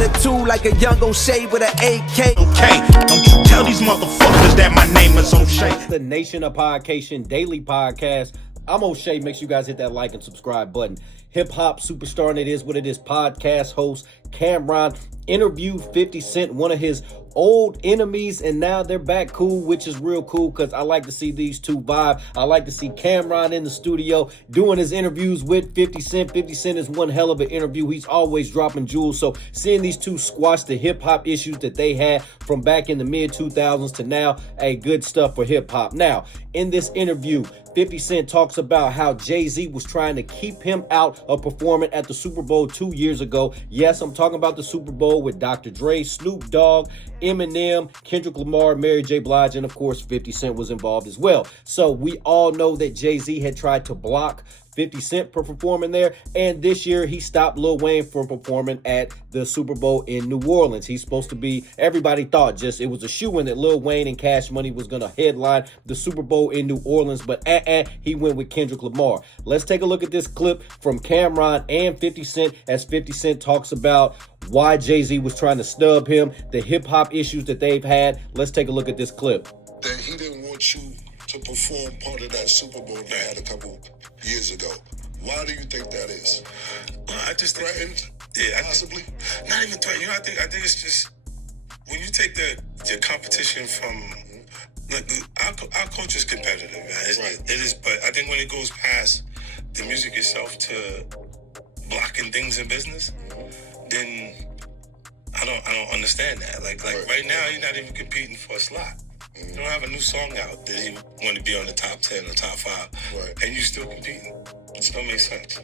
attitude like a young O'Shea with an AK. Okay, don't you tell these motherfuckers that my name is O'Shea. The Nation of Podcation Daily Podcast. I'm O'Shea. Make sure you guys hit that like and subscribe button. Hip hop superstar and It Is What It Is podcast host Cameron interviewed 50 Cent, one of his old enemies, and now they're back cool, which is real cool because I like to see these two vibe. I like to see Cameron in the studio doing his interviews with 50 Cent. 50 Cent is one hell of an interview. He's always dropping jewels. So seeing these two squash the hip hop issues that they had from back in the mid 2000s to now, good stuff for hip hop. Now, in this interview, 50 Cent talks about how Jay-Z was trying to keep him out of performing at the Super Bowl 2 years ago. Yes, I'm talking about the Super Bowl with Dr. Dre, Snoop Dogg, Eminem, Kendrick Lamar, Mary J. Blige, and of course 50 Cent was involved as well. So we all know that Jay-Z had tried to block 50 Cent for performing there, and this year he stopped Lil Wayne from performing at the Super Bowl in New Orleans. He's supposed to be, everybody thought just it was a shoo-in that Lil Wayne and Cash Money was going to headline the Super Bowl in New Orleans, but he went with Kendrick Lamar. Let's take a look at this clip from Cameron and 50 Cent as 50 Cent talks about why Jay-Z was trying to snub him, the hip-hop issues that they've had. Let's take a look at this clip. That he didn't want you to perform part of that Super Bowl they had a couple years ago. Why do you think that is? I just threatened. Possibly. Not even threatened. I think it's just when you take the competition from like our culture is competitive, man. It is, but I think when it goes past the music itself to blocking things in business, then I don't understand that. Like right now, you're not even competing for a slot. You don't have a new song out that you want to be on the top 10 or top 5, and you still competing. It don't make sense.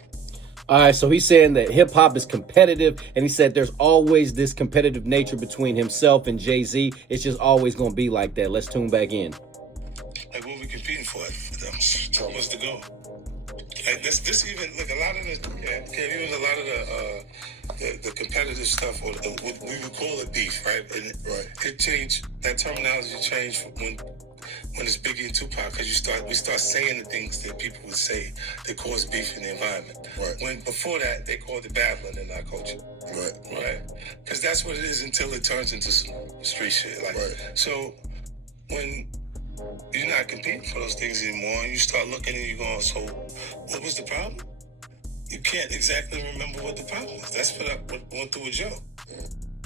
All right, so he's saying that hip hop is competitive, and he said there's always this competitive nature between himself and Jay-Z. It's just always going to be like that. Let's tune back in. Like, what are we competing for them? What's the goal? Like this even look a lot of the competitive stuff, or what we would call it beef, right? And it changed. That terminology changed when it's Biggie and Tupac, because we start saying the things that people would say that cause beef in the environment. Right. When before that they called it babbling in our culture. Right. Because that's what it is until it turns into some street shit. So when you're not competing for those things anymore, and you start looking and you're going, so what was the problem? You can't exactly remember what the problem was. That's what I went through with Joe.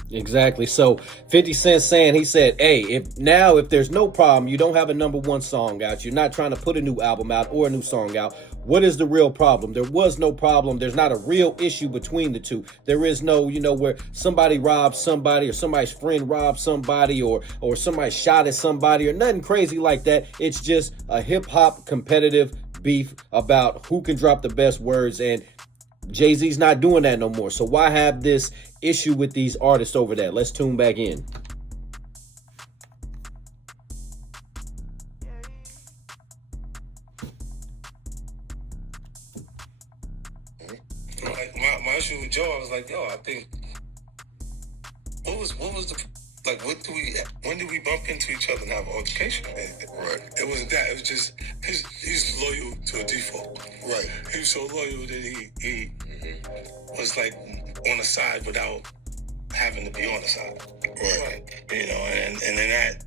Exactly. So 50 Cent saying, he said, hey, if there's no problem, you don't have a number one song out, you're not trying to put a new album out or a new song out, what is the real problem? There was no problem. There's not a real issue between the two. There is no, where somebody robs somebody or somebody's friend robs somebody or somebody shot at somebody or nothing crazy like that. It's just a hip hop competitive beef about who can drop the best words, and Jay-Z's not doing that no more. So why have this issue with these artists over that? Let's tune back in. Like my issue with Joe, I was like, I think what was the when did we bump into each other and have an altercation? Right. It wasn't that. It was just he's loyal to a default. Right. He was so loyal that he was like on the side without having to be on the side. Right. And then that,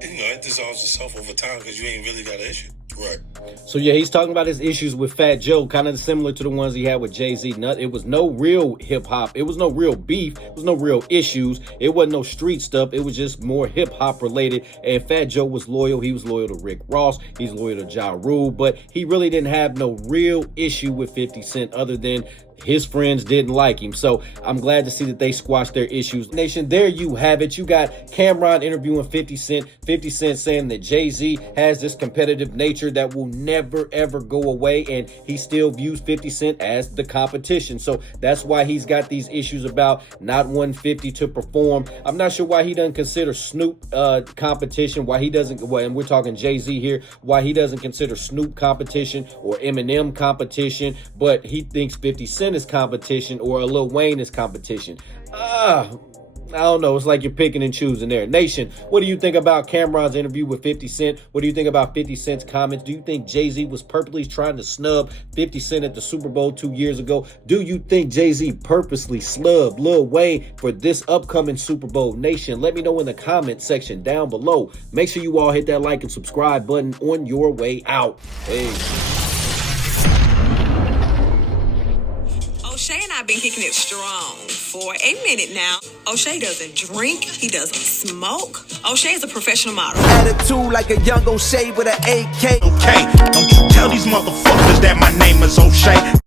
it dissolves itself over time because you ain't really got an issue. Right. So yeah, he's talking about his issues with Fat Joe, kind of similar to the ones he had with Jay-Z. It was no real hip hop. It was no real beef. It was no real issues. It wasn't no street stuff. It was just more hip hop related. And Fat Joe was loyal. He was loyal to Rick Ross. He's loyal to Ja Rule. But he really didn't have no real issue with 50 Cent other than his friends didn't like him. So I'm glad to see that they squashed their issues. Nation, there you have it. You got Cameron interviewing 50 Cent. 50 Cent saying that Jay-Z has this competitive nature that will never, ever go away. And he still views 50 Cent as the competition. So that's why he's got these issues about not 150 to perform. I'm not sure why he doesn't consider Snoop competition, why he doesn't, and we're talking Jay-Z here, why he doesn't consider Snoop competition or Eminem competition, but he thinks 50 Cent is competition or a Lil Wayne is competition. I don't know. It's like you're picking and choosing there. Nation, what do you think about Cameron's interview with 50 Cent? What do you think about 50 Cent's comments? Do you think Jay-Z was purposely trying to snub 50 Cent at the Super Bowl 2 years ago? Do you think Jay-Z purposely snubbed Lil Wayne for this upcoming Super Bowl? Nation, let me know in the comment section down below. Make sure you all hit that like and subscribe button on your way out. Hey. O'Shea and I have been kicking it strong for a minute now. O'Shea doesn't drink. He doesn't smoke. O'Shea is a professional model. Attitude like a young O'Shea with an AK. Okay, don't you tell these motherfuckers that my name is O'Shea.